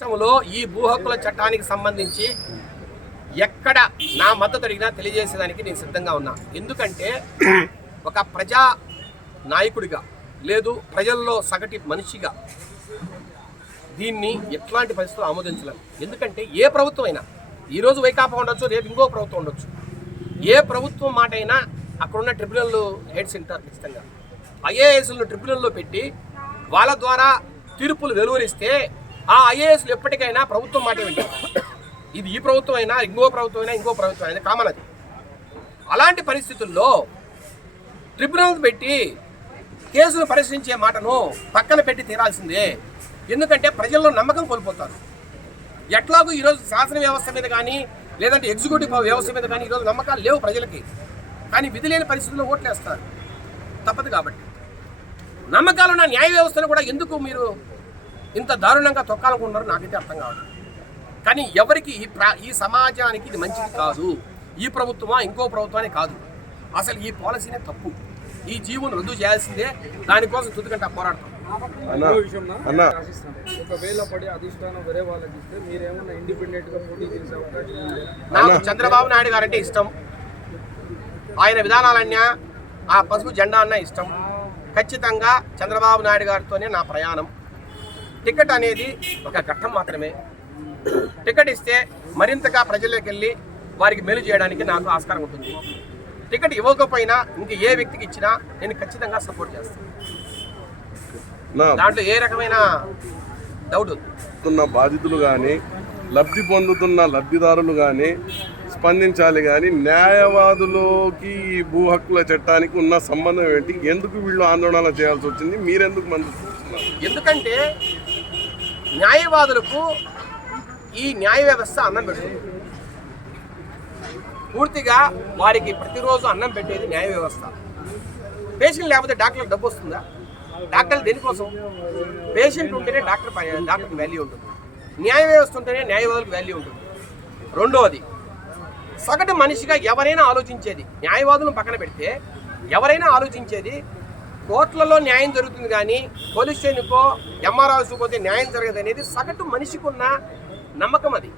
రాష్ట్రంలో ఈ భూ హక్కుల చట్టానికి సంబంధించి ఎక్కడ నా మద్దతు అడిగినా తెలియజేసేదానికి నేను సిద్ధంగా ఉన్నా. ఎందుకంటే ఒక ప్రజా నాయకుడిగా లేదు ప్రజల్లో సగటి మనిషిగా దీన్ని ఎట్లాంటి పరిస్థితులు ఆమోదించలేము ఎందుకంటే ఏ ప్రభుత్వం అయినా ఈరోజు వైకాపా ఉండొచ్చు రేపు ఇంకో ప్రభుత్వం ఉండొచ్చు. ఏ ప్రభుత్వం మాట అయినా అక్కడున్న ట్రిబ్యునల్ హెడ్స్ ఉంటారు ఖచ్చితంగా. ఐఏఎస్లను ట్రిబ్యునల్లో పెట్టి వాళ్ళ ద్వారా తీర్పులు వెలువరిస్తే ఆ ఐఏఎస్లు ఎప్పటికైనా ప్రభుత్వం మాట వింటారు. ఇది ఈ ప్రభుత్వం అయినా ఇంకో ప్రభుత్వం అయినా ఇంకో ప్రభుత్వం అయినా కామన్ అది. అలాంటి పరిస్థితుల్లో ట్రిబ్యునల్ పెట్టి కేసులు పరిశీలించే మాటను పక్కన పెట్టి తీరాల్సిందే. ఎందుకంటే ప్రజల్లో నమ్మకం కోల్పోతారు. ఎట్లాగూ ఈరోజు శాసన వ్యవస్థ మీద కానీ లేదంటే ఎగ్జిక్యూటివ్ వ్యవస్థ మీద కానీ ఈరోజు నమ్మకాలు లేవు ప్రజలకి. కానీ విధి లేని పరిస్థితుల్లో ఓట్లేస్తారు. తప్పదు కాబట్టి. నమ్మకాలున్న న్యాయ వ్యవస్థను కూడా ఎందుకు మీరు ఇంత దారుణంగా తొక్కాలనుకుంటున్నారో నాకైతే అర్థం కాదు కానీ ఎవరికి ఈ ప్రా ఈ సమాజానికి ఇది మంచిది కాదు. ఈ ప్రభుత్వమా ఇంకో ప్రభుత్వాన్ని కాదు. అసలు ఈ పాలసీనే తప్పు. ఈ జీవును రద్దు చేయాల్సిందే. దానికోసం తుదికంట పోరాడతాం. ఒకవేళ పడి అధిష్టానం వేరే వాళ్ళకి ఇస్తే మీరేమన్నా ఇండిపెండెంట్గా పోటీ చేసే అవకాశం ఉంది? నాకు చంద్రబాబు నాయుడు గారంటే ఇష్టం. ఆయన విధానాలన్నా ఆ పసుపు జెండా అన్న ఇష్టం. ఖచ్చితంగా చంద్రబాబు నాయుడు గారితోనే నా ప్రయాణం. టికెట్ అనేది ఒక ఘట్టం మాత్రమే. టికెట్ ఇస్తే మరింతగా ప్రజల్లోకి వెళ్ళి వారికి మేలు చేయడానికి నాకు ఆస్కారం ఉంటుంది. టికెట్ ఇవ్వకపోయినా ఇంక ఏ వ్యక్తికి ఇచ్చినా నేను ఖచ్చితంగా సపోర్ట్ చేస్తాను. దాంట్లో ఏ రకమైన డౌట్ పొందుతున్న బాధితులు కానీ లబ్ధి పొందుతున్న లబ్ధిదారులు కానీ స్పందించాలి కానీ న్యాయవాదులకి ఈ భూ హక్కుల చట్టానికి ఉన్న సంబంధం ఏంటి? ఎందుకు వీళ్ళు ఆందోళన చేయాల్సి వచ్చింది? మీరెందుకు ఇస్తున్నారు ఎందుకంటే న్యాయవాదులకు ఈ న్యాయ వ్యవస్థ అన్నం పెడుతుంది. పూర్తిగా వారికి ప్రతిరోజు అన్నం పెట్టేది న్యాయ వ్యవస్థ. పేషెంట్ లేకపోతే డాక్టర్లకు డబ్బు వస్తుందా? డాక్టర్లు దేనికోసం? పేషెంట్ ఉంటేనే డాక్టర్ డాక్టర్కి వాల్యూ ఉంటుంది. న్యాయ వ్యవస్థ ఉంటేనే న్యాయవాదులకు వాల్యూ ఉంటుంది. రెండవది సగటు మనిషిగా ఎవరైనా ఆలోచించేది న్యాయవాదులను పక్కన పెడితే ఎవరైనా ఆలోచించేది కోర్టులలో న్యాయం జరుగుతుంది కానీ పోలీస్ స్టేషన్కో ఎంఆర్ ఆఫీస్కి పోతే న్యాయం జరగదు అనేది సగటు మనిషికి ఉన్న నమ్మకం అది.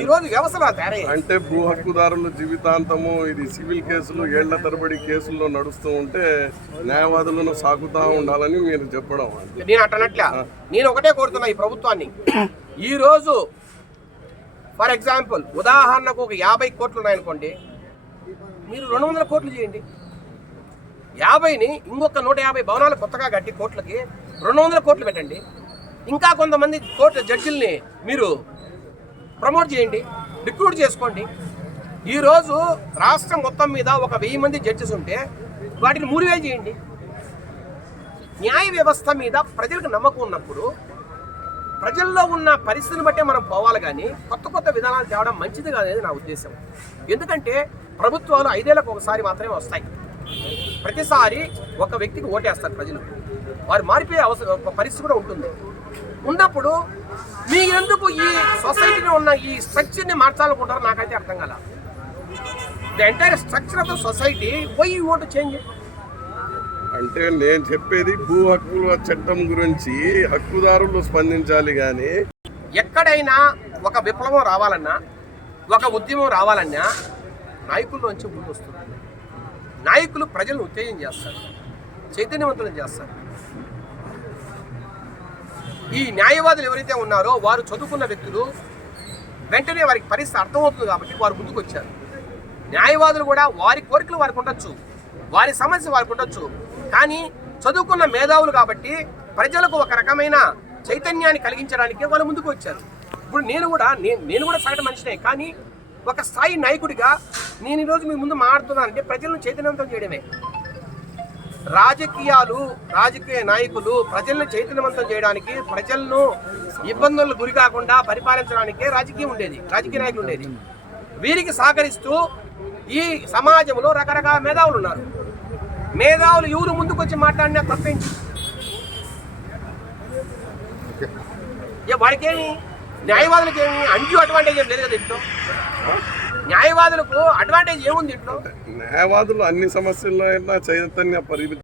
ఈ రోజు వ్యవస్థలో అంటే భూ హక్కుదారులు జీవితాంతము ఇది సివిల్ కేసులు ఏళ్ళ తరబడి కేసుల్లో నడుస్తూ ఉంటే న్యాయవాదులను సాకుతా ఉండాలని మీరు చెప్పడం నేను అట్టనట్ల నేను ఒకటే కోరుతున్నా ఈ ప్రభుత్వాన్ని. ఈ రోజు ఫర్ ఎగ్జాంపుల్ ఉదాహరణకు ఒక యాభై కోట్లు ఉన్నాయనుకోండి మీరు రెండు వందల కోట్లు చేయండి. యాభైని ఇంకొక నూట యాభై భవనాలు కొత్తగా కట్టి కోట్లకి రెండు వందల కోట్లు పెట్టండి. ఇంకా కొంతమంది కోర్టు జడ్జిల్ని మీరు ప్రమోట్ చేయండి రిక్రూట్ చేసుకోండి. ఈరోజు రాష్ట్రం మొత్తం మీద ఒక వెయ్యి మంది జడ్జెస్ ఉంటే వాటిని మూడు వేలు చేయండి. న్యాయ వ్యవస్థ మీద ప్రజలకు నమ్మకం ఉన్నప్పుడు ప్రజల్లో ఉన్న పరిస్థితిని బట్టే మనం పోవాలి కానీ కొత్త కొత్త విధానాలు తేవడం మంచిది కాదనేది నా ఉద్దేశం. ఎందుకంటే ప్రభుత్వాలు ఐదేళ్ళకు ఒకసారి మాత్రమే వస్తాయి. ప్రతిసారి ఒక వ్యక్తికి ఓటేస్తారు ప్రజలు. వారు మారిపోయే అవసరం పరిస్థితి కూడా ఉంటుంది. ఉన్నప్పుడు మీ ఎందుకు ఈ సొసైటీలో ఉన్న ఈ స్ట్రక్చర్ని మార్చాలనుకుంటారో నాకైతే అర్థం కాల. The entire structure of the society why you want change అంటే నేను చెప్పేది భూ హక్కుల చట్టం గురించి హక్కుదారులు స్పందించాలి కానీ ఎక్కడైనా ఒక విప్లవం రావాలన్నా ఒక ఉద్యమం రావాలన్నా నాయకుల్లోంచి ముందు వస్తుంది నాయకులు ప్రజలను ఉత్తేజం చేస్తారు చైతన్యవంతులను చేస్తారు. ఈ న్యాయవాదులు ఎవరైతే ఉన్నారో వారు చదువుకున్న వ్యక్తులు వెంటనే వారికి పరిస్థితి అర్థమవుతుంది కాబట్టి వారు ముందుకు వచ్చారు. న్యాయవాదులు కూడా వారి కోరికలు వారికి ఉండొచ్చు వారి సమస్య వారికి ఉండొచ్చు. కానీ చదువుకున్న మేధావులు కాబట్టి ప్రజలకు ఒక రకమైన చైతన్యాన్ని కలిగించడానికి వాళ్ళు ముందుకు వచ్చారు. ఇప్పుడు నేను కూడా నేను నేను కూడా సగటు మనిషినే కానీ ఒక స్థాయి నాయకుడిగా నేను ఈరోజు మీ ముందు మాట్లాడుతున్నానంటే ప్రజలను చైతన్యవంతం చేయడమే. రాజకీయాలు రాజకీయ నాయకులు ప్రజలను చైతన్యవంతం చేయడానికి ప్రజలను ఇబ్బందులకు గురి కాకుండా పరిపాలించడానికే రాజకీయం ఉండేది రాజకీయ నాయకులు ఉండేది. వీరికి సహకరిస్తూ ఈ సమాజంలో రకరకాల మేధావులు ఉన్నారు. మేధావులు ఎవరు ముందుకు వచ్చి మాట్లాడినా తప్పేంటి? ఏ వారికేమి న్యాయవాదులకి ఏమి? అంజు అడ్వాంటేజ్ ఏం లేదు కదా ఇంట్లో? న్యాయవాదులకు అడ్వాంటేజ్ ఏముంది ఇంట్లో? న్యాయవాదులు అన్ని సమస్యల్లో చైతన్య పరిమితి